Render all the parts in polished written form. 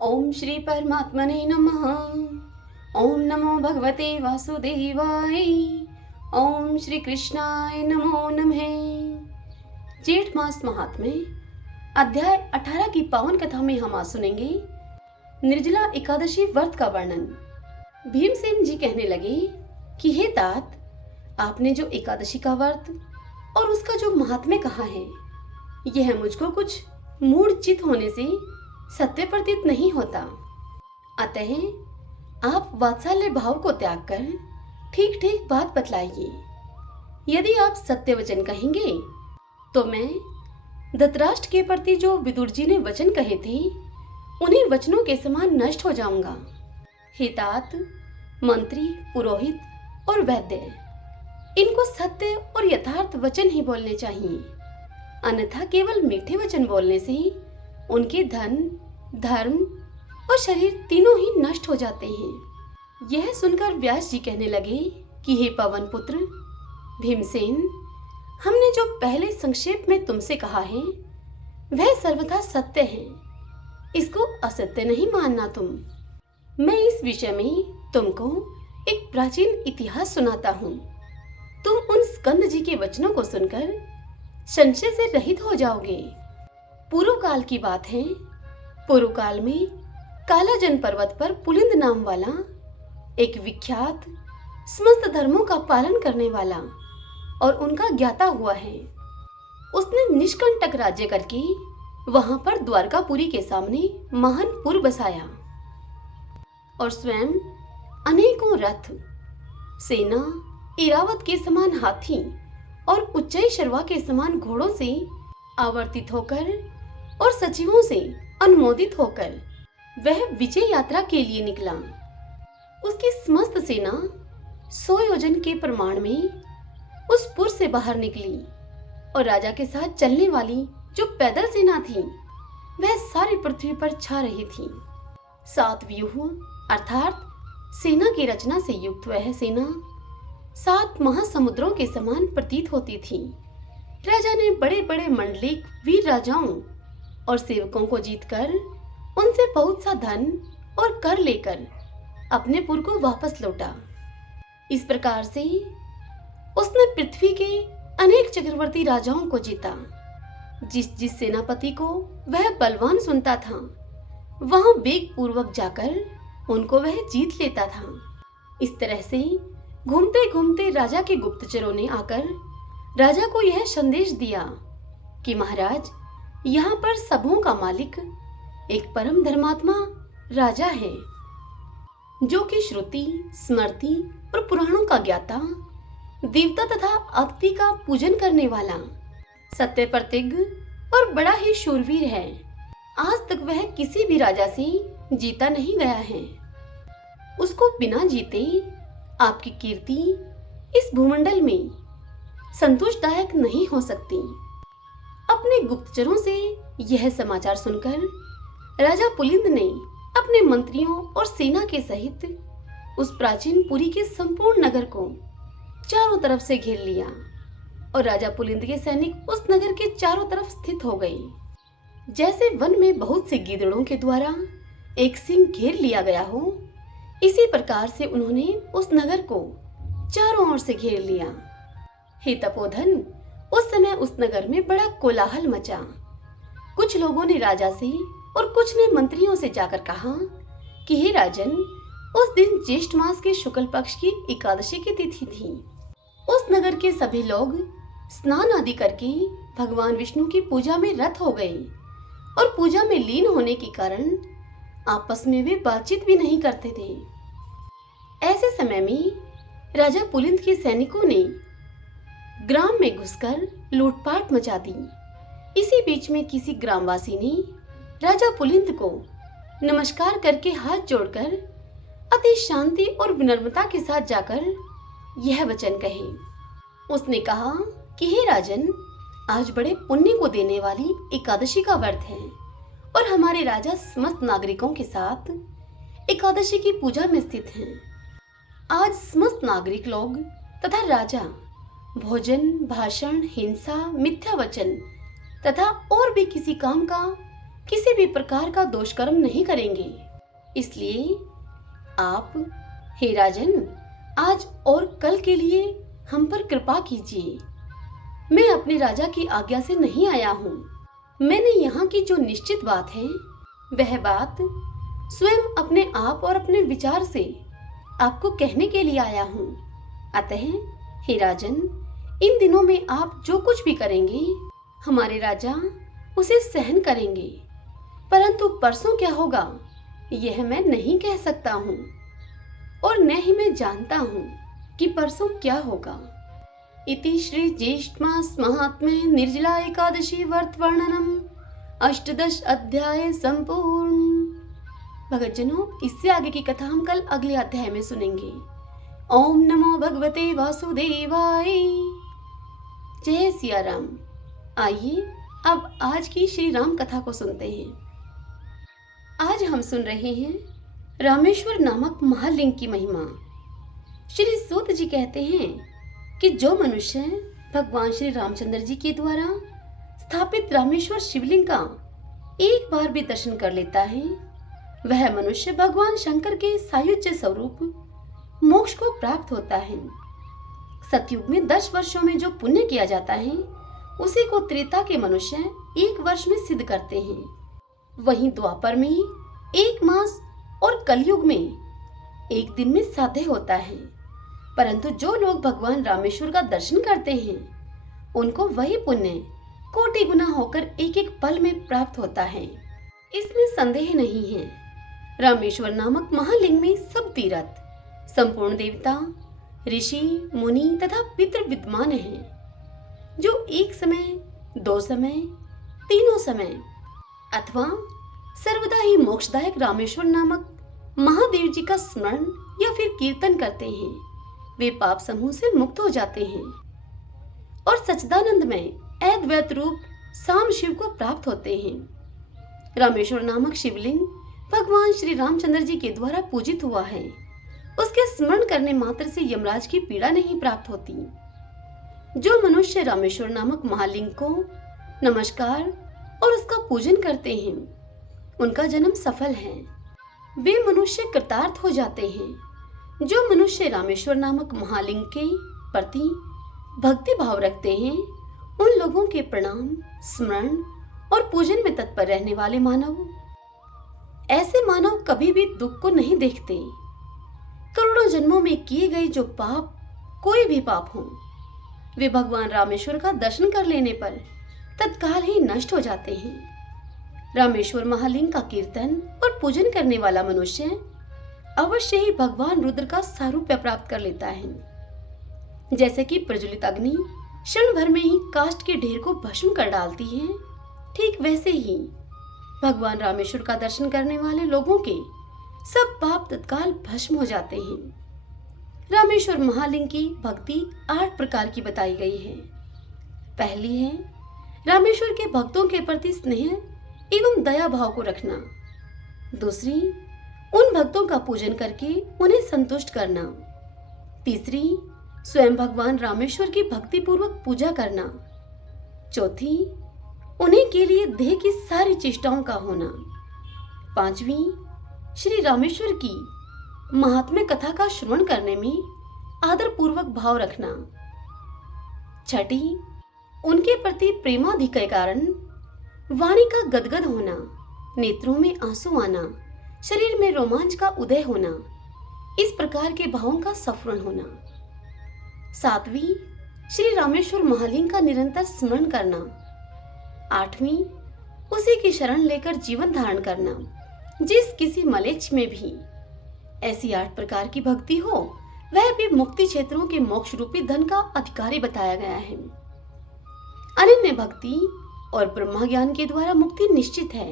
ओम श्री परमात्मने नमः। ओम नमो भगवते वासुदेवाय। ओम श्री कृष्णाय नमो नमः। जेठ मास महात्म्य अध्याय 18 की पावन कथा में हम आज सुनेंगे निर्जला एकादशी व्रत का वर्णन। भीमसेन जी कहने लगे कि हे तात, आपने जो एकादशी का व्रत और उसका जो महात्म्य कहा है, यह मुझको कुछ मूढ़ चित होने से सत्य प्रतीत नहीं होता। अतः आप वात्सल्य भाव को त्याग कर ठीक ठीक बात बतलाइए। यदि आप सत्य वचन कहेंगे तो मैं धृतराष्ट्र के प्रति जो विदुर जी ने वचन कहे थे, उन्हीं वचनों के समान नष्ट हो जाऊंगा। हे तात, मंत्री, पुरोहित और वैद्य, इनको सत्य और यथार्थ वचन ही बोलने चाहिए, अन्यथा केवल मीठे वचन बोलने से उनके धन, धर्म और शरीर तीनों ही नष्ट हो जाते हैं। यह सुनकर व्यास जी कहने लगे कि हे पवन पुत्र भीमसेन, हमने जो पहले संक्षेप में तुमसे कहा है वह सर्वथा सत्य है, इसको असत्य नहीं मानना तुम। मैं इस विषय में तुमको एक प्राचीन इतिहास सुनाता हूँ। तुम उन स्कंद जी के वचनों को सुनकर संशय से रहित हो जाओगे। पूर्व काल की बात है। पूर्व काल में कालाजन पर्वत पर पुलिंद नाम वाला एक विख्यात, समस्त धर्मों का पालन करने वाला और उनका ज्ञाता हुआ है। उसने निष्कंटक राज्य करके वहां पर द्वारकापुरी के सामने महान पुर बसाया और स्वयं अनेकों रथ, सेना, इरावत के समान हाथी और उच्चई शर्वा के समान घोड़ों से आवर्तित होकर और सचिवों से अनुमोदित होकर वह विजय यात्रा के लिए निकला। उसकी समस्त सेना 100 योजन के प्रमाण में उस पुर से बाहर निकली और राजा के साथ चलने वाली जो पैदल सेना थी, वह सारी पृथ्वी पर छा रही थी। 7 व्यूह अर्थात सेना की रचना से युक्त वह सेना 7 महासमुद्रों के समान प्रतीत होती थी। राजा ने बड़े बड़े मंडलिक वीर राजाओं और सेवकों को जीतकर उनसे बहुत सा धन और कर लेकर अपने पुर को वापस लौटा। इस प्रकार से उसने पृथ्वी के अनेक चक्रवर्ती राजाओं को जीता। जिस सेनापति को वह बलवान सुनता था, वहां वेग पूर्वक जाकर उनको वह जीत लेता था। इस तरह से घूमते घूमते राजा के गुप्तचरों ने आकर राजा को यह संदेश दिया कि महाराज, यहाँ पर सबों का मालिक एक परम धर्मात्मा राजा है, जो कि श्रुति, स्मृति और पुराणों का ज्ञाता, देवता तथा अतिथि का पूजन करने वाला, सत्य प्रतिज्ञ और बड़ा ही शूरवीर है। आज तक वह किसी भी राजा से जीता नहीं गया है। उसको बिना जीते आपकी कीर्ति इस भूमंडल में संतोषदायक नहीं हो सकती। अपने गुप्तचरों से यह समाचार सुनकर राजा पुलिंद ने अपने मंत्रियों और सेना के सहित उस प्राचीन पुरी के संपूर्ण नगर को चारों तरफ से घेर लिया और राजा पुलिंद के सैनिक उस नगर के चारों तरफ स्थित हो गए। जैसे वन में बहुत से गीदड़ों के द्वारा एक सिंह घेर लिया गया हो, इसी प्रकार से उन्होंने उस नगर को चारों ओर से घेर लिया। हे तपोधन, उस समय उस नगर में बड़ा कोलाहल मचा। कुछ लोगों ने राजा से और कुछ ने मंत्रियों से जाकर कहा कि हे राजन, उस दिन ज्येष्ठ मास के शुक्ल पक्ष की एकादशी की तिथि थी। उस नगर के सभी लोग स्नान आदि करके भगवान विष्णु की पूजा में रत हो गए और पूजा में लीन होने के कारण आपस में वे बातचीत भी नहीं करते थे। ऐसे समय में राजा पुलिंद के सैनिकों ने ग्राम में घुसकर लूटपाट मचा दी। इसी बीच में किसी ग्रामवासी ने राजा पुलिंद को नमस्कार करके हाथ जोड़कर अति शांति और विनम्रता के साथ जाकर यह वचन कहे। उसने कहा कि हे राजन, आज बड़े पुण्य को देने वाली एकादशी का व्रत है और हमारे राजा समस्त नागरिकों के साथ एकादशी की पूजा में स्थित हैं। आज समस्त नागरिक लोग तथा राजा भोजन, भाषण, हिंसा, मिथ्या वचन तथा और भी किसी काम का किसी भी प्रकार का दोषकर्म नहीं करेंगे। इसलिए आप, हे राजन, आज और कल के लिए हम पर कृपा कीजिए। मैं अपने राजा की आज्ञा से नहीं आया हूँ। मैंने यहाँ की जो निश्चित बात है वह बात स्वयं अपने आप और अपने विचार से आपको कहने के लिए आया हूँ। अतः हे राजन, इन दिनों में आप जो कुछ भी करेंगे हमारे राजा उसे सहन करेंगे, परंतु परसों क्या होगा यह मैं नहीं कह सकता हूँ और न ही मैं जानता हूँ कि परसों क्या होगा। इति श्री ज्येष्ठ मास महात्म्ये निर्जला एकादशी व्रत वर्णनम 18 अध्याय संपूर्ण। भगतजनों, इससे आगे की कथा हम कल अगले अध्याय में सुनेंगे। ओम नमो भगवते वासुदेवाय। जय सिया राम। आइए अब आज की श्री राम कथा को सुनते हैं। आज हम सुन रहे हैं रामेश्वर नामक महालिंग की महिमा। श्री सूत जी कहते हैं कि जो मनुष्य भगवान श्री रामचंद्र जी के द्वारा स्थापित रामेश्वर शिवलिंग का एक बार भी दर्शन कर लेता है, वह मनुष्य भगवान शंकर के सायुज्य स्वरूप मोक्ष को प्राप्त होता है। सतयुग में 10 वर्षों में जो पुण्य किया जाता है उसी को त्रेता के मनुष्य 1 वर्ष में सिद्ध करते हैं। वहीं द्वापर में 1 मास और कलयुग में 1 दिन में साध्य होता है। परंतु जो लोग भगवान रामेश्वर का दर्शन करते हैं उनको वही पुण्य कोटि गुना होकर एक एक पल में प्राप्त होता है, इसमें संदेह नहीं है। रामेश्वर नामक महालिंग में सब तीर्थ, संपूर्ण देवता, ऋषि, मुनि तथा पितृ विद्यमान हैं, जो एक समय, 2 समय, तीनों समय अथवा सर्वदा ही मोक्षदायक रामेश्वर नामक महादेव जी का स्मरण या फिर कीर्तन करते हैं, वे पाप समूह से मुक्त हो जाते हैं और सच्चिदानंद में अद्वैत रूप साम शिव को प्राप्त होते हैं। रामेश्वर नामक शिवलिंग भगवान श्री रामचंद्र जी के द्वारा पूजित हुआ है। उसके स्मरण करने मात्र से यमराज की पीड़ा नहीं प्राप्त होती। जो मनुष्य रामेश्वर नामक महालिंग को नमस्कार और उसका पूजन करते हैं उनका जन्म सफल है, वे मनुष्य कृतार्थ हो जाते हैं। जो मनुष्य रामेश्वर नामक महालिंग के प्रति भक्ति भाव रखते हैं उन लोगों के प्रणाम, स्मरण और पूजन में तत्पर रहने वाले मानव, ऐसे मानव कभी भी दुख को नहीं देखते। करोड़ों जन्मों में किए गए जो पाप, कोई भी पाप हो, वे भगवान रामेश्वर का दर्शन कर लेने पर तत्काल ही नष्ट हो जाते हैं। रामेश्वर महालिंग का कीर्तन और पूजन करने वाला मनुष्य अवश्य ही भगवान रुद्र का सारूप्य प्राप्त कर लेता है। जैसे कि प्रज्वलित अग्नि क्षण भर में ही काष्ठ के ढेर को भस्म कर डालती है, ठीक वैसे ही भगवान रामेश्वर का दर्शन करने वाले लोगों के सब पाप तत्काल भस्म हो जाते हैं। रामेश्वर महालिंग की भक्ति 8 प्रकार की बताई गई है। पहली है रामेश्वर के भक्तों के प्रति स्नेह एवं दया भाव को रखना। दूसरी, उन भक्तों का पूजन करके उन्हें संतुष्ट करना। तीसरी, स्वयं भगवान रामेश्वर की भक्ति पूर्वक पूजा करना। चौथी, उन्हीं के लिए देह की सारी चेष्टाओं का होना। पांचवी, श्री रामेश्वर की महात्म्य कथा का श्रवण करने में आदर पूर्वक भाव रखना। छठी, उनके प्रति प्रेमाधिक के कारण वाणी का गदगद होना, नेत्रों में आंसू आना, शरीर में रोमांच का उदय होना, इस प्रकार के भावों का स्फुरण होना। सातवीं, श्री रामेश्वर महालिंग का निरंतर स्मरण करना। आठवीं, उसी की शरण लेकर जीवन धारण करना। जिस किसी मलेच्छ में भी ऐसी 8 प्रकार की भक्ति हो वह भी मुक्ति क्षेत्रों के मोक्ष रूपी धन का अधिकारी बताया गया है। अनन्य भक्ति और ब्रह्म ज्ञान के द्वारा मुक्ति निश्चित है।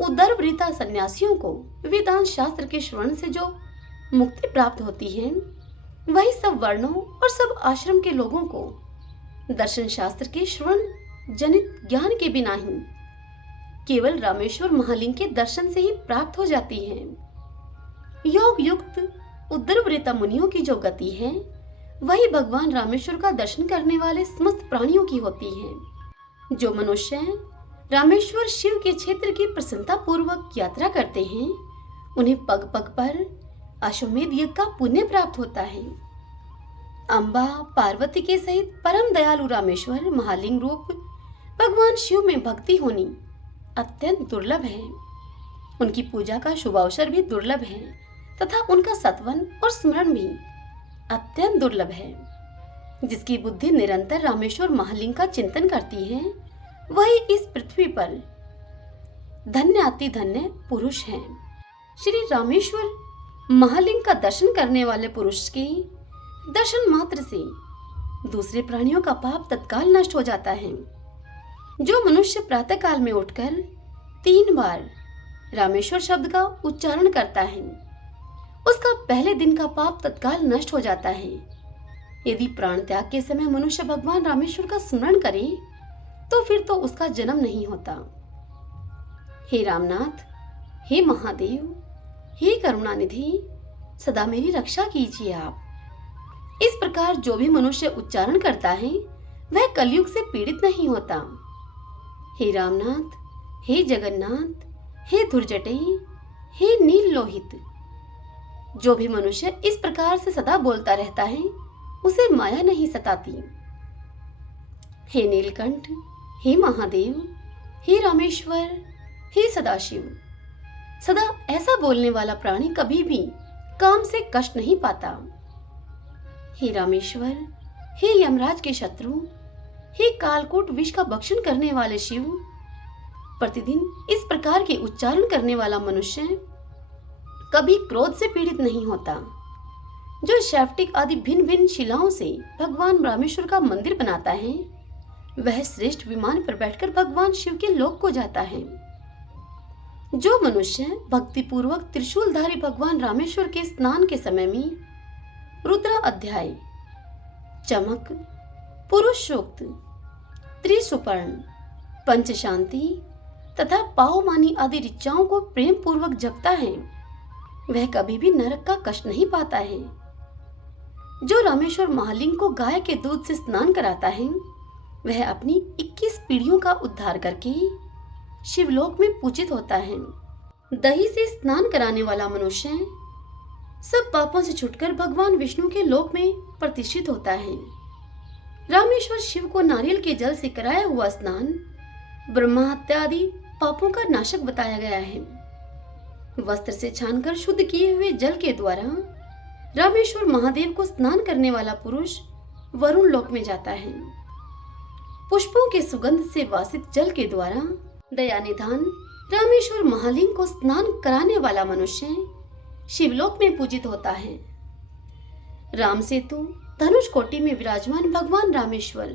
उदरवृता सन्यासियों को वेदांत शास्त्र के श्रवण से जो मुक्ति प्राप्त होती है वही सब वर्णों और सब आश्रम के लोगों को दर्शन शास्त्र के श्रवण जनित ज्ञान के बिना ही केवल रामेश्वर महालिंग के दर्शन से ही प्राप्त हो जाती है। योग युक्त उदरवृता मुनियों की जो गति है वही भगवान रामेश्वर का दर्शन करने वाले समस्त प्राणियों की होती है। जो मनुष्य रामेश्वर शिव के क्षेत्र की प्रसन्नता पूर्वक यात्रा करते हैं, उन्हें पग पग पर अश्वमेध यज्ञ का पुण्य प्राप्त होता है। अम्बा पार्वती के सहित परम दयालु रामेश्वर महालिंग रूप भगवान शिव में भक्ति होनी अत्यंत दुर्लभ है। उनकी पूजा का शुभ अवसर भी दुर्लभ है तथा उनका सत्वन और स्मरण भी अत्यंत दुर्लभ है। जिसकी बुद्धि निरंतर रामेश्वर महालिंग का चिंतन करती है, वही इस पृथ्वी पर धन्य अति धन्य पुरुष है। श्री रामेश्वर महालिंग का दर्शन करने वाले पुरुष के दर्शन मात्र से दूसरे प्राणियों का पाप तत्काल नष्ट हो जाता है। जो मनुष्य प्रातः काल में उठकर 3 बार रामेश्वर शब्द का उच्चारण करता है, उसका पहले दिन का पाप तत्काल नष्ट हो जाता है। यदि प्राण त्याग के समय मनुष्य भगवान रामेश्वर का स्मरण करे तो फिर तो उसका जन्म नहीं होता। हे रामनाथ, हे महादेव, हे करुणानिधि, सदा मेरी रक्षा कीजिए आप। इस प्रकार जो भी मनुष्य उच्चारण करता है वह कलयुग से पीड़ित नहीं होता। हे रामनाथ, हे जगन्नाथ, हे धुर्जटेय, हे नील लोहित, जो भी मनुष्य इस प्रकार से सदा बोलता रहता है उसे माया नहीं सताती। हे नीलकंठ, हे महादेव, हे रामेश्वर, हे सदाशिव, सदा ऐसा बोलने वाला प्राणी कभी भी काम से कष्ट नहीं पाता। हे रामेश्वर, हे यमराज के शत्रु, हे कालकूट विष का भक्षण करने वाले शिव, प्रतिदिन इस प्रकार के उच्चारण करने वाला मनुष्य कभी क्रोध से पीड़ित नहीं होता। जो शैफ्टिक आदि भिन्न भिन्न शिलाओं से भगवान रामेश्वर का मंदिर बनाता है, वह श्रेष्ठ विमान पर बैठकर भगवान शिव के लोक को जाता है। जो मनुष्य भक्ति पूर्वक त्रिशूलधारी भगवान रामेश्वर के स्नान के समय में रुद्र अध्याय, चमक, पुरुषोक्त, त्रिसुपर्ण, पंचशांति तथा पावमानी आदि ऋचाओं को प्रेम पूर्वक जपता है, वह कभी भी नरक का कष्ट नहीं पाता है। जो रामेश्वर महालिंग को गाय के दूध से स्नान कराता है, वह अपनी 21 पीढ़ियों का उद्धार करके शिवलोक में पूजित होता है। दही से स्नान कराने वाला मनुष्य सब पापों से छुटकर भगवान विष्णु के लोक में प्रतिष्ठित होता है। रामेश्वर शिव को नारियल के जल से कराया हुआ स्नान ब्रह्मा हत्या आदि पापों का नाशक बताया गया है। वस्त्र से छानकर शुद्ध किए हुए जल के द्वारा रामेश्वर महादेव को स्नान करने वाला पुरुष वरुण लोक में जाता है। पुष्पों के सुगंध से वासित जल के द्वारा दयानिधान रामेश्वर महालिंग को स्नान कराने वाला मनुष्य शिवलोक में पूजित होता है। राम सेतु धनुष कोटि में विराजमान भगवान रामेश्वर,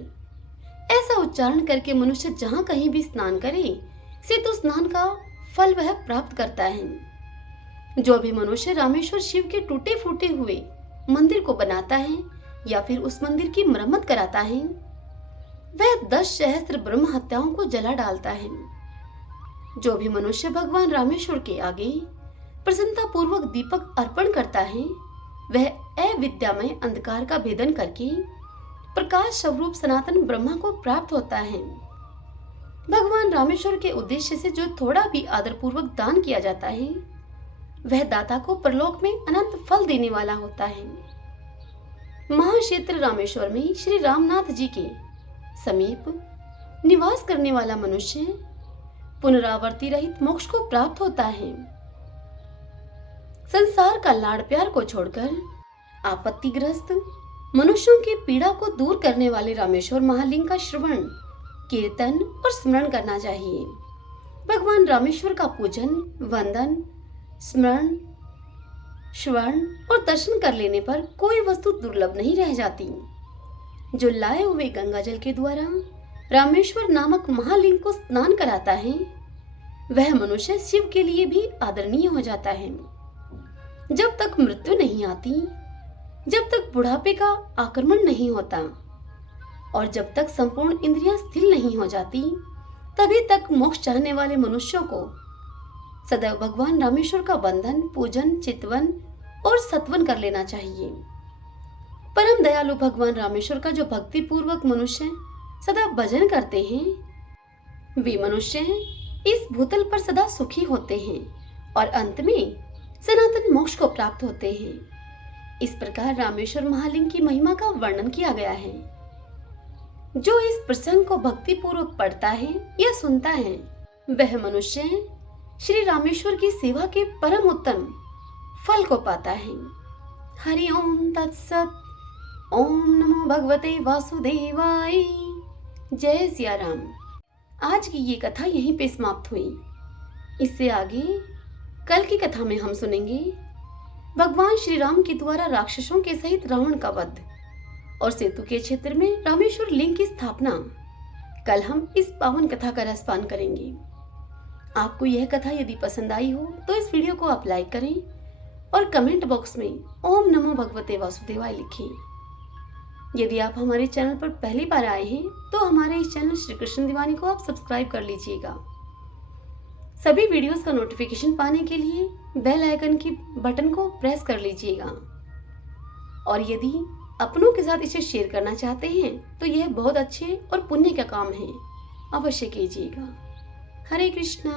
ऐसा उच्चारण करके मनुष्य जहाँ कहीं भी स्नान करे, सेतु स्नान का फल वह प्राप्त करता है। जो भी मनुष्य रामेश्वर शिव के टूटे फूटे हुए मंदिर को बनाता है या फिर उस मंदिर की मरम्मत कराता है, वह 10 सहस्त्र ब्रह्म हत्याओं को जला डालता है। जो भी मनुष्य भगवान रामेश्वर के आगे प्रसन्नता पूर्वक दीपक अर्पण करता है, वह अविद्यामय अंधकार का भेदन करके प्रकाश स्वरूप सनातन ब्रह्मा को प्राप्त होता है। भगवान रामेश्वर के उद्देश्य से जो थोड़ा भी आदर पूर्वक दान किया जाता है, वह दाता को परलोक में अनंत फल देने वाला होता है। महाक्षेत्र रामेश्वर में श्री रामनाथ जी के समीप निवास करने वाला मनुष्य पुनरावृत्ति रहित मोक्ष को प्राप्त होता है। संसार का लाड़ प्यार को छोड़कर आपत्तिग्रस्त मनुष्यों की पीड़ा को दूर करने वाले रामेश्वर महालिंग का श्रवण, कीर्तन और स्मरण करना चाहिए। भगवान रामेश्वर का पूजन, वंदन, स्मरण, श्रवण और दर्शन कर लेने पर कोई वस्तु दुर्लभ नहीं रह जाती। जो लाए हुए गंगा जल के द्वारा रामेश्वर नामक महालिंग को स्नान कराता है, वह मनुष्य शिव के लिए भी आदरणीय हो जाता है। जब तक मृत्यु नहीं आती, जब तक बुढ़ापे का आक्रमण नहीं होता और जब तक संपूर्ण इंद्रियां स्थिर नहीं हो जाती, तभी तक मोक्ष चाहने वाले मनुष्यों को सदैव भगवान रामेश्वर का वंदन, पूजन, चितवन और सत्वन कर लेना चाहिए। परम दयालु भगवान रामेश्वर का जो भक्ति पूर्वक मनुष्य सदा भजन करते हैं, वे मनुष्य इस भूतल पर सदा सुखी होते हैं और अंत में सनातन मोक्ष को प्राप्त होते हैं। इस प्रकार रामेश्वर महालिंग की महिमा का वर्णन किया गया है। जो इस प्रसंग को भक्ति पूर्वक पढ़ता है या सुनता है वह मनुष्य श्री रामेश्वर की सेवा के परम उत्तम फल को पाता है। हरि ओम तत्सत। ओम नमो भगवते वासुदेवाय। जय सिया राम। आज की ये कथा यहीं पे समाप्त हुई। इससे आगे कल की कथा में हम सुनेंगे भगवान श्री राम के द्वारा राक्षसों के सहित रावण का वध और सेतु के क्षेत्र में रामेश्वर लिंग की स्थापना। कल हम इस पावन कथा का रसपान करेंगे। आपको यह कथा यदि पसंद आई हो तो इस वीडियो को आप लाइक करें और कमेंट बॉक्स में ओम नमो भगवते वासुदेवाय लिखें। यदि आप हमारे चैनल पर पहली बार आए हैं तो हमारे इस चैनल श्री कृष्ण दीवानी को आप सब्सक्राइब कर लीजिएगा। सभी वीडियोस का नोटिफिकेशन पाने के लिए बेल आइकन की बटन को प्रेस कर लीजिएगा और यदि अपनों के साथ इसे शेयर करना चाहते हैं तो यह बहुत अच्छे और पुण्य का काम है, अवश्य कीजिएगा। हरे कृष्णा।